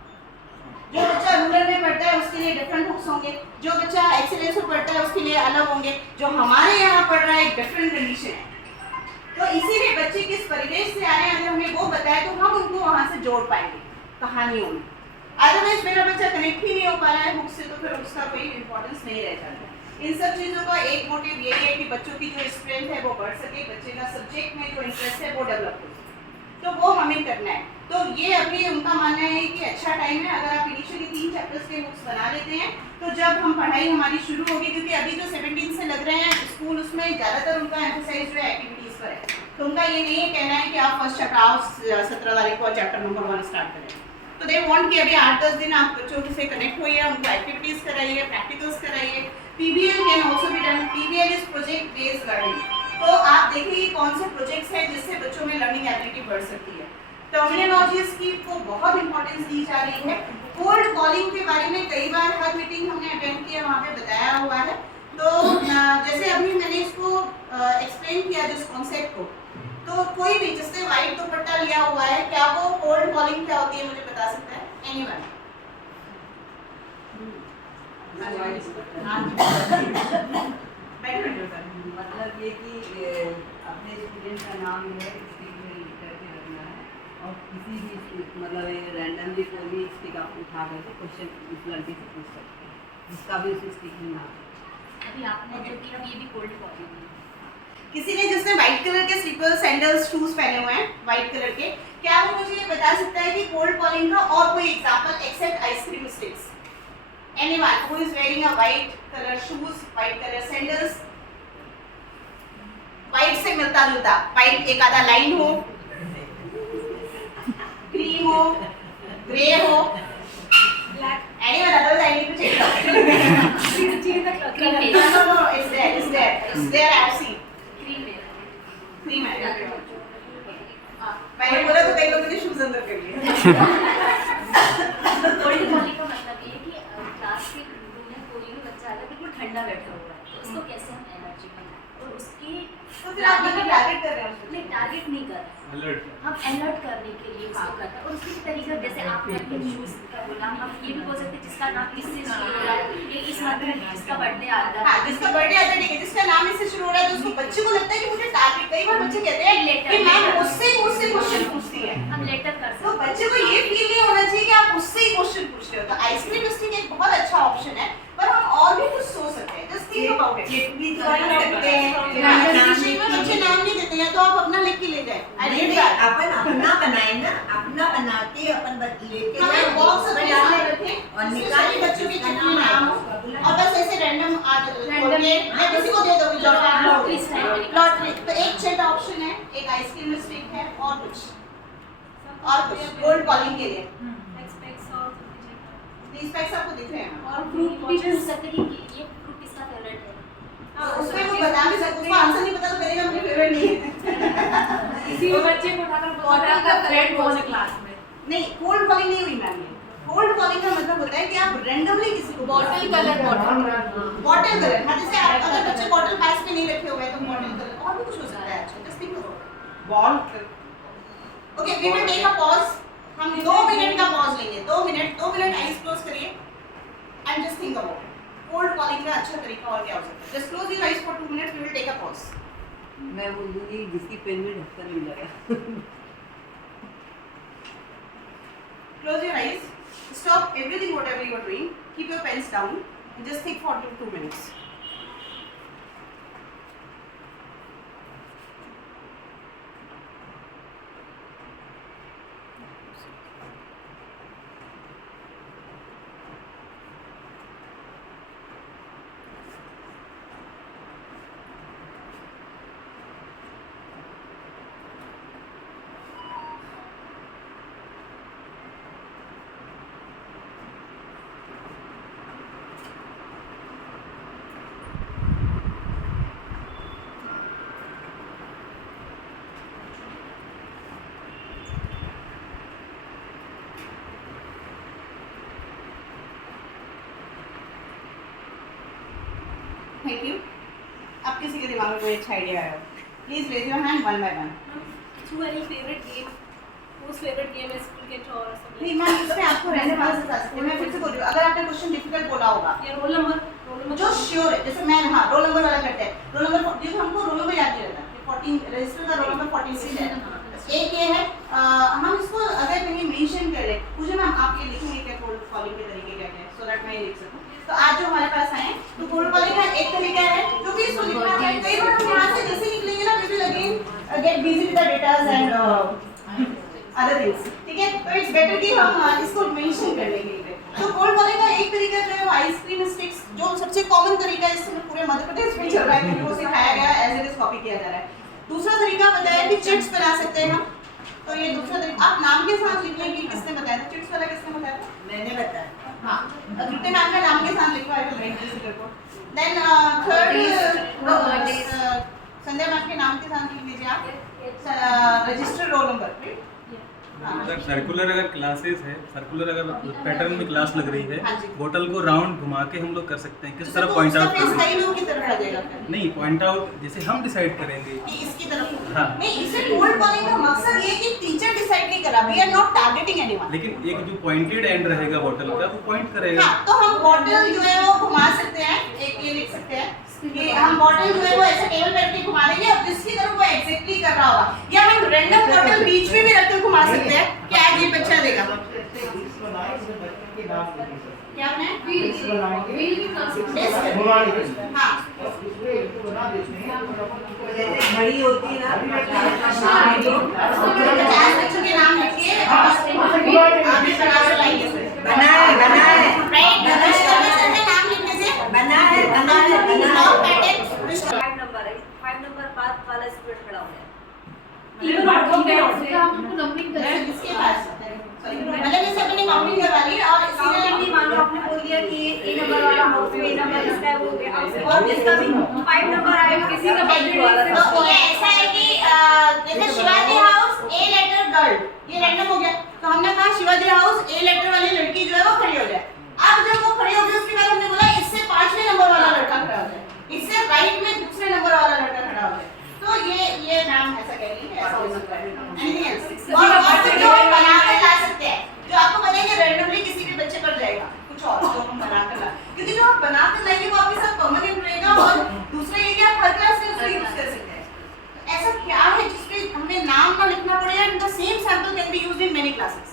जो बच्चा रूरल में पढ़ता है उसके लिए डिफरेंट बुक्स होंगे, जो बच्चा एक्सेलेंस में पढ़ता है उसके लिए अलग होंगे, जो हमारे यहाँ पढ़ रहा है एक डिफरेंट कंडीशन है। तो इसीलिए बच्चे किस परिवेश से आ रहे हैं अगर हमें वो बताए तो हम उनको वहाँ से जोड़ पाएंगे कहानियों में। अदरवाइज मेरा बच्चा कनेक्ट ही नहीं हो पा रहा है बुक से तो फिर उसका कोई इंपॉर्टेंस नहीं रह जाता। इन सब चीज़ों का एक मोटिव यही है कि बच्चों की जो स्ट्रेंथ है वो बढ़ सके, बच्चे का सब्जेक्ट में जो इंटरेस्ट है वो डेवलप हो सके। तो वो हमें करना है। तो ये अभी उनका मानना है कि अच्छा टाइम है अगर आप इनिशियली 3 चैप्टर्स के बुक्स बना लेते हैं तो जब हम पढ़ाई हमारी शुरू होगी, क्योंकि अभी जो 17 से लग रहे हैं स्कूल उसमें ज़्यादातर उनका एम्फेसाइज जो है एक्टिविटीज़ पर है। तो उनका ये नहीं है कहना है कि आप फर्स्ट चैप्टर आओ 17 तारीख को चैप्टर नंबर 1 स्टार्ट करें। तो दे वांट कि अभी 8-10 दिन आप बच्चों से कनेक्ट होइए, उनको एक्टिविटीज़ कराइए, प्रैक्टिकल्स कराइए। PBL can also be done. PBL is project based learning. तो आप देखिए कौन से प्रोजेक्ट्स हैं जिससे बच्चों में लर्निंग एबिलिटी बढ़ सकती है। टर्मिनोलॉजीज की को बहुत इंपॉर्टेंस दी जा रही है। कोल्ड कॉलिंग के बारे में कई बार हर मीटिंग हमने अटेंड किया वहाँ पे बताया हुआ है। तो जैसे अभी मैंने इसको एक्सप्लेन किया जिस कॉन्सेप्ट को, तो कोई भी जिसने वाइट दुपट्टा लिया हुआ है क्या वो कोल्ड कॉलिंग क्या होती है मुझे बता सकता है? एनीवन? मतलब ये कि अपने स्टूडेंट का नाम है स्टिक में लिख करके रखना है और किसी भी मतलब रैंडमली कोई भी स्टिक आप उठा करके क्वेश्चन इस लड़के से पूछ सकते हैं जिसका भी उस स्टिक में नाम है। अभी आपने जो किया ये भी कोल्ड कॉलिंग है। किसी ने जिसने व्हाइट कलर के स्लीपर सैंडल्स शूज पहने हुए हैं व्हाइट कलर के, क्या वो मुझे ये बता सकता है कि कोल्ड कॉलिंग का और कोई example except ice cream sticks? Anyone who is wearing a white colour shoes, white colour sandals, white से मिलता जुलता, व्हाइट एक आधा लाइन हो, क्रीम हो, ग्रे हो, black, anyone otherwise I need to check no, it's there I have seen cream है। मैंने बोला तो कई लोगों ने शूज अंदर कर लिए। कोल्ड कॉलिंग का मतलब ये है कि क्लास के रूम में कोई भी बच्चा आएगा बिल्कुल ठंडा बैठा हुआ है तो उसको कैसे हम एनर्जी बनाएं और उसकी तो फिर आप मतलब टारगेट कर रहे हैं उसको? नहीं, टारगेट नहीं कर रहे, हम अलर्ट करने के लिए उसको करते हैं। और उसकी तरीका जैसे आपने अपने शूज का बोला, हम ये भी बोल सकते हैं जिसका नाम इससे शुरू हो रहा है, ये इस मंथ में जिसका बर्थडे आता है, हाँ, जिसका बर्थडे आता है ठीक है, जिसका नाम इससे शुरू हो रहा है तो उसको बच्चे को लगता है कि मुझे टारगेट। कई बार बच्चे कहते हैं कि मैम मुझसे क्वेश्चन पूछती है, हम लेटर कर तो सकते हैं। बच्चे को ये फील नहीं होना चाहिए कि आप उससे ही क्वेश्चन पूछ रहे हो। तो आइसक्रीम स्टिक एक बहुत अच्छा ऑप्शन है, पर हम और भी कुछ सोच सकते हैं। Just think about it. ये भी कर सकते हैं। बच्चे नाम नहीं देते हैं तो आप अपना लिख के ले जाए। आप मैं किसी को दे दूंगी लॉटरी स्टाइल। लॉटरी। तो एक चेट ऑप्शन है, एक आइसक्रीम स्टिक है और कुछ गोल्ड कॉलिंग के लिए। these specs आपको दिख रहे हैं और फ्रूट भी पूछ सकते हैं कि ये फ्रूट किसका फेवरेट है। उसमें वो बता भी सकते, उसको आंसर नहीं पता तो करेगा मेरी फेवरेट नहीं है। किसी बच्चे को उठाकर बॉटल का फ्रेंड बोले क्लास में। नहीं, कोल्ड कॉलिंग नहीं हुई मैम। कोल्ड कॉलिंग का मतलब होता है कि आप रैंडमली किसी को बॉटल कलर बॉटल कलर, हाँ जैसे आप अगर बच्चे बॉटल पास में नहीं रखे हुए हैं तो बॉटल कलर और भी कुछ हो सकता है। अच्छा just think about ball. Okay we will take a pause. हम 2 मिनट का पॉज लेंगे। 2 मिनट आईज क्लोज करिए and just think about cold calling का अच्छा तरीका और क्या हो सकता है। Just close your eyes for 2 minutes, we will take a pause. मैं बोलूँगी जिसकी पेन में ढक्कन नहीं लगा। Close your eyes. Stop everything whatever you are doing. Keep your pens down. And just think for 2 minutes. Thank you. अब किसी के दिमाग में कोई अच्छा आइडिया आया? Please raise your hand one by one. Do any favorite game? Whose favorite game is cricket or something? नहीं ma'am, इसमें आपको रहने वाला से बता सकते हैं। मैं फिर से बोल रही हूँ, अगर आपने क्वेश्चन डिफिकल्ट बोला होगा या रोल नंबर जो श्योर है, जैसे मैं हाँ रोल नंबर वाला करते हैं। रोल नंबर क्योंकि हमको रोल नंबर याद नहीं रहता। 14 रजिस्टर का रोल नंबर 46 है। एक ये है हम इसको अगर कहीं मेंशन कर लें, पूछे मैम आप ये लिखेंगे क्या कोल्ड कॉलिंग के तरीके क्या क्या है, सो दैट मैं ये लिख सकूं। तो आज जो हमारे पास आए तो कोल्ड कॉलिंग का एक तरीका है जो कि इसको लिखना है। कई बार हम यहाँ से जैसे निकलेंगे ना, we will again get busy with the datas and other things. ठीक है, तो इट्स बेटर कि हम इसको मेंशन कर लेंगे। तो कोल्ड कॉलिंग का एक तरीका जो है वो आइसक्रीम स्टिक्स, जो सबसे कॉमन तरीका है, इसमें पूरे मध्य प्रदेश में चल रहा है क्योंकि वो सिखाया गया है, एज इट इज कॉपी किया जा रहा है। दूसरा तरीका बताया कि चिट्स बना सकते हैं हम। तो ये दूसरा तरीका आप नाम के साथ लिखने की किसने बताया था? चिट्स वाला किसने बताया था? मैंने बताया। हाँ, अद्वितीय मैम का नाम के साथ लिखो, आई विल राइट दिस को। देन थर्ड संध्या मैम के नाम के साथ लिख लीजिए आप रजिस्टर रोल नंबर। अगर सर्कुलर अगर क्लासेस है, सर्कुलर अगर पैटर्न में क्लास लग रही हाँ है, जी। बोतल को राउंड घुमा के हम लोग कर सकते हैं। किस तो तरफ पॉइंट आउट करेंगे? करेंगे? कई लोगों की तरफ लगेगा फिर नहीं, पॉइंट आउट जैसे हम डिसाइड करेंगे। कि इसकी तरफ। हाँ। नहीं, इसे कोल्ड कॉलिंग का मकसद ये कि टीचर डिसाइड नहीं कर रहा, we are not targeting anyone. लेकिन एक जो पॉइंटेड एंड रहेगा बोतल का, वो पॉइंट करेगा। हाँ, तो हम बॉटल जो है वो घुमा सकते हैं। एक ये लिख सकते हैं कि हम बॉटल जो है वो ऐसे टेबल पे रख के घुमा देंगे, अब जिसकी तरफ वो एग्जैक्टली कर रहा होगा, या हम रैंडम बॉटल बीच में भी रख के घुमा सकते हैं कि आज ये बच्चा देगा। क्या बनाए? हाँ, बड़ी होती है ना, 50 बच्चों के नाम लिख के आगे बना के लाइए। बनाए राइट, सर के नाम लिखने से बनाए नाम पैटर्न 5 नंबर है, 5 नंबर बाद वाला स्टूडेंट खड़ा हो गया। इसके पास मतलब जैसे अपने काउंटिंग करवा ली और काउंटिंग मान लो आपने बोल दिया कि ए नंबर वाला हाउस में ए नंबर इसका है, वो गया और जिसका भी 5 नंबर आए किसी का बर्थडे वाला तो ये ऐसा है कि जैसे Shivaji house a letter girl, ये रैंडम हो गया। तो हमने कहा शिवाजी हाउस ए लेटर वाली लड़की जो है वो खड़ी हो जाए। अब जब वो खड़ी हो गई उसके बाद हमने बोला इससे 5वें नंबर वाला लड़का खड़ा हो जाए, इससे राइट में दूसरे नंबर वाला लड़का खड़ा हो जाए। तो ये नाम ऐसा कह रही है, ऐसा हो सकता है। एनीथिंग एल्स और फिर जो बना के ला सकते हैं, जो आपको पता है कि रैंडमली किसी भी बच्चे पर जाएगा कुछ और जो हम बना कर ला, क्योंकि जो आप बना कर लाएंगे वो आपके साथ परमानेंट रहेगा। और दूसरा ये कि आप हर क्लास में उसको यूज कर सकते हैं। तो ऐसा क्या है जिसपे हमें नाम ना लिखना पड़े and the same sample can be used in many classes?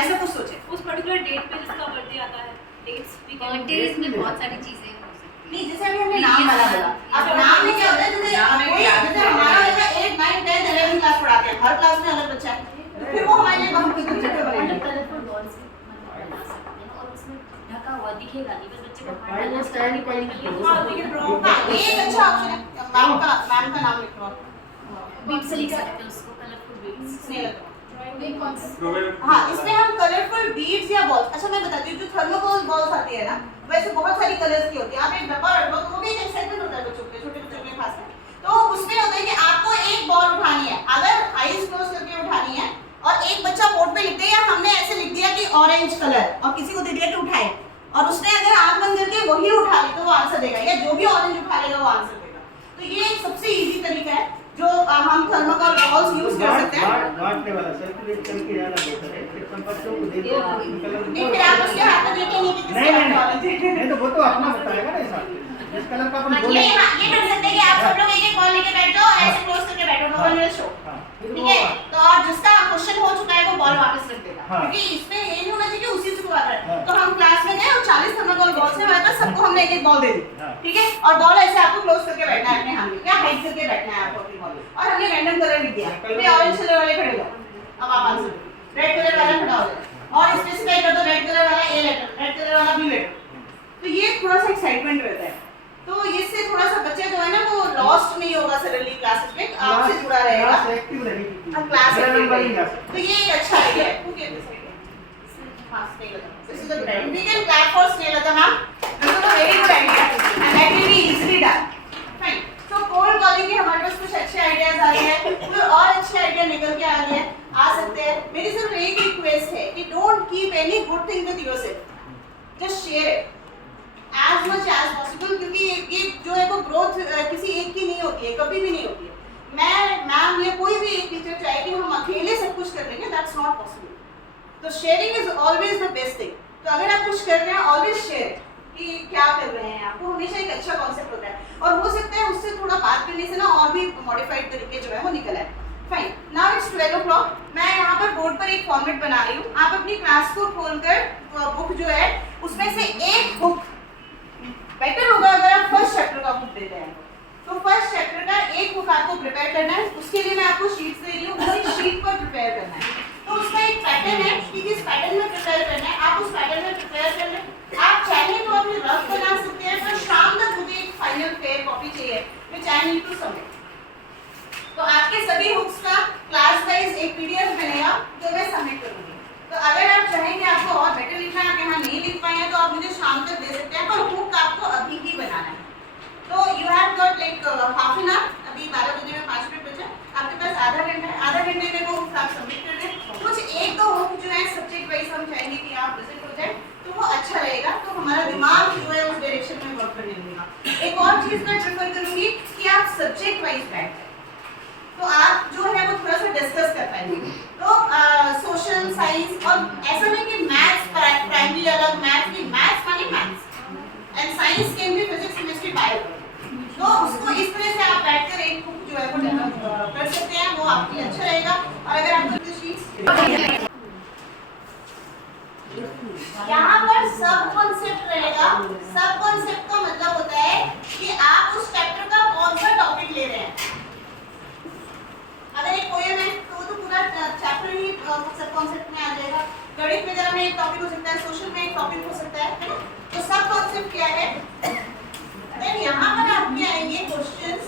ऐसा कुछ सोचें। उस पर्टिकुलर डेट पे जिसका बर्थडे आता है, डेट्स भी बर्थडेज में बहुत सारी चीजें हो सकती नहीं, जैसे अभी हमने नाम वाला बोला, अब नाम में क्या होता है, जैसे हमारा बच्चा 8, 9, 10, 11 क्लास पढ़ाते हैं, हर क्लास में अलग बच्चा है, तो फिर वो हमारे लिए बहुत है। कितने मतलब कलरफुल बॉल से मतलब बना सकते हैं और उसमें ढका हुआ दिखेगा नहीं, बस बच्चे को फाइव और टेन पर हाँ देखिए ड्रॉ हाँ ये एक अच्छा ऑप्शन है। मैम का नाम लिख लो आप। बीट्स लिख सकते हैं उसको, कलरफुल बीट्स। स्नेल प्रोवेल हाँ इसमें हम कलरफुल बीड्स या बॉल्स, अच्छा मैं बताती हूँ जो थर्मोकोल बॉल्स आती है ना वैसे बहुत सारी कलर्स की होती है। आप एक डब्बा रख लो तो वो भी एक एक्साइटमेंट होता है बच्चों के, छोटे बच्चों के खासकर। तो उसमें होता है कि आपको एक बॉल उठानी है, अगर आईज क्लोज करके उठानी है और एक बच्चा बोर्ड पे लिख दे या हमने ऐसे लिख दिया कि ऑरेंज कलर और किसी को दे दिया कि उठाए और उसने अगर आंख बंद करके वही उठा ली तो वो आंसर देगा, या जो भी ऑरेंज उठा लेगा वो आंसर देगा। तो ये एक सबसे इजी तरीका है जो हम थर्मोकोल बॉल्स यूज कर सकते हैं। बांटने वाला सर्कुलेट करके जाना बेहतर है, फिर सब बच्चों को दे दो कलर। नहीं फिर आप उसके हाथ में देखेंगे कि किसका ऑरेंज है। नहीं तो वो तो अपना बताएगा ना हिसाब से, जिस कलर का अपन ये बोले। हाँ ये कर सकते हैं कि आप सब लोग एक एक बॉल लेके बैठ जाओ, ऐसे क्लोज करके बैठो, नो वन विल शो। ठीक है, तो और जिसका क्वेश्चन हो चुका है वो बॉल वापस रख देगा, हाँ। क्योंकि इसमें ये नहीं होना चाहिए कि उसी से बात है। हाँ। तो हम क्लास में गए और 40 थर्मोकोल बॉल्स हैं हमारे पास, सबको हमने एक एक बॉल दे दी। हाँ। ठीक है, और बॉल ऐसे आपको क्लोज करके बैठना है अपने हाथ में या हाइड करके बैठना है आपको अपनी बॉल, और हमने रैंडम कलर लिख दिया। ये ऑरेंज कलर वाले खड़े हो, अब आप आंसर दो। रेड कलर वाला खड़ा हो जाए और स्पेसिफाई कर दो रेड कलर वाला ए लेटर, रेड कलर वाला बी लेटर। तो ये थोड़ा सा एक्साइटमेंट रहता है, तो इससे थोड़ा सा बच्चा जो है ना वो लॉस्ट नहीं होगा सडनली क्लासेस में, आपसे जुड़ा रहेगा, क्लास एक्टिव रहेगी। क्लास मेरा एक्टिव नंबर ही रहेगा। आ सकता तो ये एक अच्छा आइडिया है। ओके हाँ Snehal this is a good idea, we can clap for Snehal ma'am, this is a very good idea and that will be easily done. Fine, so cold calling के हमारे पास कुछ अच्छे आइडियाज आ गए हैं, कोई और अच्छे आइडिया निकल के आ सकते हैं। मेरी सिर्फ एक रिक्वेस्ट है कि don't keep any good thing with yourself, just share it as much as possible, क्योंकि ये जो है वो ग्रोथ किसी एक की नहीं होती है, कभी भी नहीं होती है। मैम या कोई भी एक टीचर चाहे कि हम अकेले सब कुछ कर लेंगे, दैट्स नॉट पॉसिबल। तो sharing is always the best thing. तो अगर आप कुछ कर रहे हैं ऑलवेज शेयर कि क्या कर रहे हैं, आपको हमेशा एक अच्छा कॉन्सेप्ट होता है और हो सकता है उससे थोड़ा बात करने से ना और भी मॉडिफाइड तरीके जो है वो निकल आए। फाइन, नाउ इट्स 12 o'clock, मैं यहाँ पर बोर्ड पर एक फॉर्मेट बना रही हूँ। आप अपनी क्लास को खोलकर बुक जो है उसमें से एक बुक, बेटर होगा अगर आप फर्स्ट चैप्टर का बुक देते हैं तो फर्स्ट चैप्टर का एक बुक आपको प्रिपेयर करना है। उसके लिए मैं आपको शीट्स दे रही हूँ, उसी शीट पर प्रिपेयर करना है। तो उसका एक पैटर्न है कि किस पैटर्न में प्रिपेयर करना है, आप उस पैटर्न में प्रिपेयर कर लें। आप चाहें तो अपनी रफ बना सकते हैं, पर शाम तक मुझे एक फाइनल फेयर कॉपी चाहिए which I need to submit. तो आपके सभी बुक्स का क्लास वाइज एक PDF बनेगा जो मैं सबमिट करूँगी। तो अगर आप चाहें कि आपको और बेटर लिखना है, आप यहाँ नहीं लिख पाए हैं तो आप मुझे शाम तक दे सकते हैं, पर बुक आपको अभी ही बनाना है। तो you have got like half an hour, अभी 12 बजे में 5 मिनट बचे, आपके पास आधा घंटा है। आधा घंटे में वो बुक आप सबमिट कर दें। कुछ एक दो बुक जो है सब्जेक्ट वाइज हम चाहेंगे कि आप विजिट हो जाए तो वो अच्छा रहेगा, तो हमारा दिमाग जो है उस डायरेक्शन में वर्क करने लगेगा। एक और चीज़ मैं प्रेफर करूँगी कि आप सब्जेक्ट वाइज बैठ जाए, तो आप जो है वो थोड़ा सा डिस्कस कर पाएंगे। तो सोशल साइंस, और ऐसा नहीं कि मैथ्स प्राइमरी अलग, मैथ्स की मैथ्स माने maths and science can be physics chemistry bio. तो उसको इस तरह से आप बैठकर एक बुक जो है वो डेवलप कर सकते हैं, वो आपके लिए अच्छा रहेगा। और अगर आपको शीट्स यहाँ पर सब कॉन्सेप्ट रहेगा। सब कॉन्सेप्ट का मतलब होता है कि आप उस चैप्टर का कौन सा टॉपिक ले रहे हैं। अगर एक पोएम है तो वो तो पूरा चैप्टर ही सब कॉन्सेप्ट में आ जाएगा। गणित वगैरह में एक टॉपिक हो सकता है, सोशल में एक टॉपिक हो सकता है ना? तो सब कॉन्सेप्ट क्या है। देन यहाँ पर आपके आएंगे क्वेश्चंस,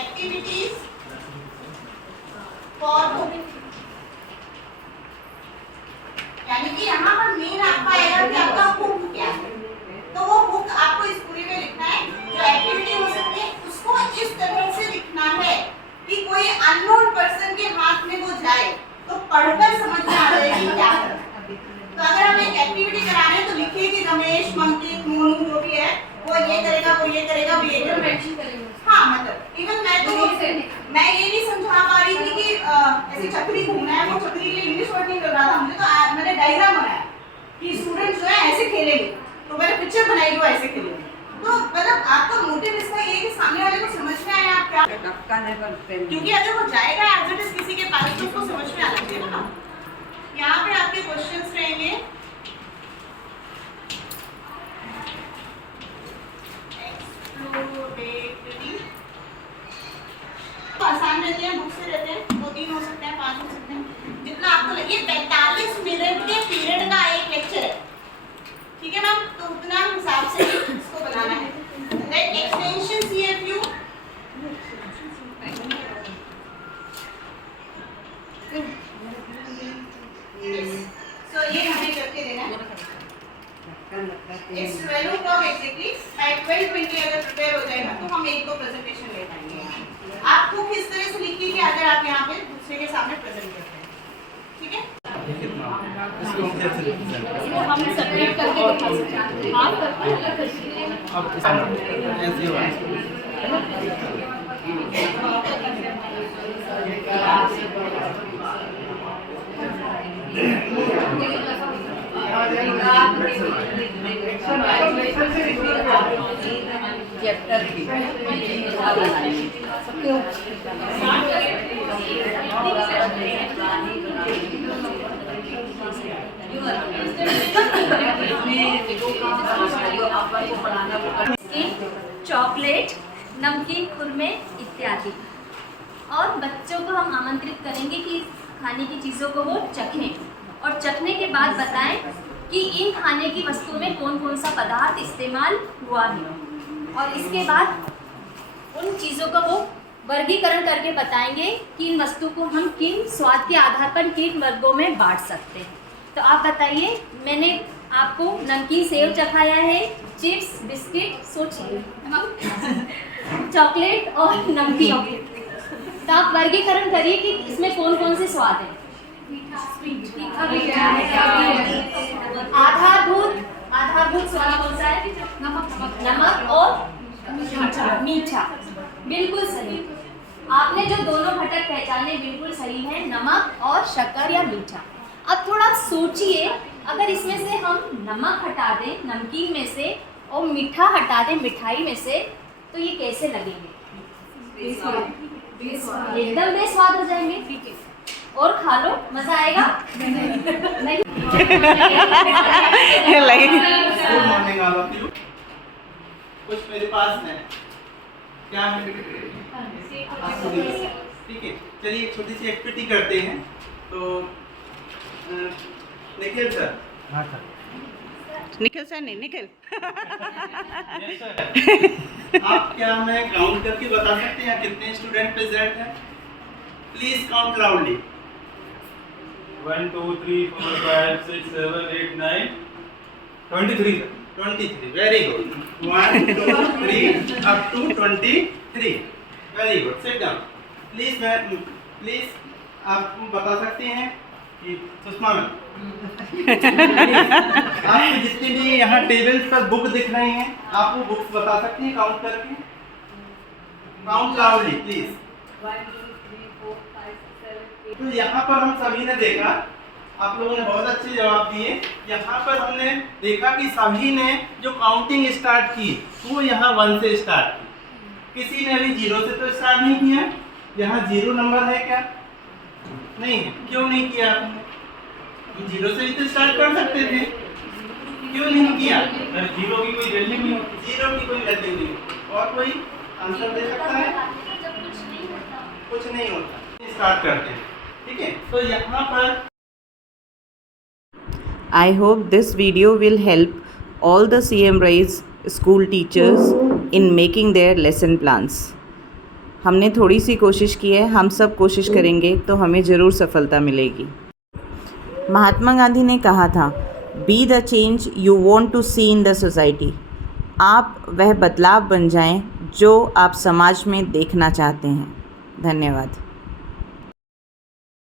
एक्टिविटीज फॉर बुक, यानी कि यहाँ पर मेन आपका आएगा कि आपका बुक क्या है। तो वो बुक आपको इस पूरी में लिखना है। जो एक्टिविटी हो सकती है उसको इस तरह से लिखना है कि कोई अननोन पर्सन के हाथ में वो जाए तो पढ़कर समझ में आ जाएगी क्या करना है। तो अगर हम एक एक्टिविटी करा रहे हैं तो लिखिए कि रमेश, मंकित, मोनू जो भी है वो ये करेगा, वो ये करेगा, वो ये करेगा। हाँ मतलब इवन मैं ये नहीं समझा पा रही थी कि ऐसे चक्री घूमना है, वो चक्री के लिए इंग्लिश वर्ड नहीं कर रहा था मुझे, तो मैंने डायग्राम बनाया कि स्टूडेंट जो है ऐसे खेलेंगे, तो मैंने पिक्चर बनाई वो ऐसे खेलेंगे। तो मतलब आपका मोटिव इसका ये है कि सामने वाले को समझ में आए आप क्या, क्योंकि अगर वो जाएगा एज इट इज किसी के पास तो उसको समझ में आना चाहिए ना। यहाँ पे आपके क्वेश्चंस रहेंगे आसान रहते हैं, बुक से रहते हैं, 2-3 हो सकते हैं, 5 हो सकते हैं, जितना आपको लगे। 45 It's 12 o'clock exactly. At 12:20 अगर प्रिपेयर हो जाएगा तो हम एक दो प्रेजेंटेशन ले पाएंगे यहाँ। आपको किस तरह से लिखिए कि अगर आप यहाँ पे दूसरे के सामने प्रेजेंट करते हैं, ठीक है? इसको हम कैसे represent वो हम सेपरेट करके दिखा सकते हैं। आप करके अलग करके अब ऐसे होगा चैप्टर की चॉकलेट, नमकीन, खुरमे इत्यादि। और बच्चों को हम आमंत्रित करेंगे कि खाने की चीज़ों को वो चखें और चखने के बाद बताएं कि इन खाने की वस्तुओं में कौन कौन सा पदार्थ इस्तेमाल हुआ है। और इसके बाद उन चीज़ों का वो वर्गीकरण करके बताएंगे कि इन वस्तु को हम किन स्वाद के आधार पर किन वर्गों में बांट सकते हैं। तो आप बताइए, मैंने आपको नमकीन सेव चखाया है, चिप्स, बिस्किट, सोचिए चॉकलेट और नमकीन। तो आप वर्गीकरण करिए कि इसमें कौन कौन से स्वाद हैं। आधारभूत स्वाद कौन सा है? नमक और मीठा। बिल्कुल सही। आपने जो दोनों घटक पहचाने बिल्कुल सही है, नमक और शक्कर या मीठा। अब थोड़ा सोचिए, अगर इसमें से हम नमक हटा दें नमकीन में से और मीठा हटा दें मिठाई में से, तो ये कैसे लगेंगे? एकदम बेस्वाद हो जाएंगे। और खा लो, मजा आएगा। नहीं good morning all of you. कुछ मेरे पास है, क्या है? ठीक है, चलिए एक छोटी सी एक्टिविटी करते हैं। तो निखिल सर। हाँ सर। निखिल सर नहीं, निखिल। आप क्या हमें काउंट करके बता सकते हैं कितने स्टूडेंट प्रेजेंट हैं? Please count loudly. 1 2 3 4 5 6 7 8 9 23 23, very good. 1 2 3 up to 23, very good. Sit down please. आप बता सकते हैं कि सुषमा मैम आपको जितनी भी यहाँ टेबल्स पर बुक दिख रही हैं, आप वो बुक्स बता सकती हैं काउंट करके? Count loudly please. 1 2 3 4 5 6 7 8। तो यहाँ पर हम सभी ने देखा, आप लोगों ने बहुत अच्छे जवाब दिए। यहाँ पर हमने देखा कि सभी ने जो काउंटिंग स्टार्ट की वो यहाँ 1 से स्टार्ट की। किसी ने अभी 0 से तो स्टार्ट नहीं किया। यहाँ 0 नंबर है क्या? नहीं है। क्यों नहीं किया आपने? 0 से ही तो स्टार्ट कर सकते थे, क्यों नहीं किया? जीरो की कोई वैल्यू नहीं होती। 0 की कोई वैल्यू नहीं। और कोई आंसर दे सकता है? कुछ नहीं होता। स्टार्ट करते हैं, ठीक है? तो यहाँ पर I hope this video will help all the CM Rise school teachers in making their lesson plans. हमने थोड़ी सी कोशिश की है, हम सब कोशिश करेंगे तो हमें ज़रूर सफलता मिलेगी। महात्मा गांधी ने कहा था, be the change you want to see in the society. आप वह बदलाव बन जाएं जो आप समाज में देखना चाहते हैं। धन्यवाद।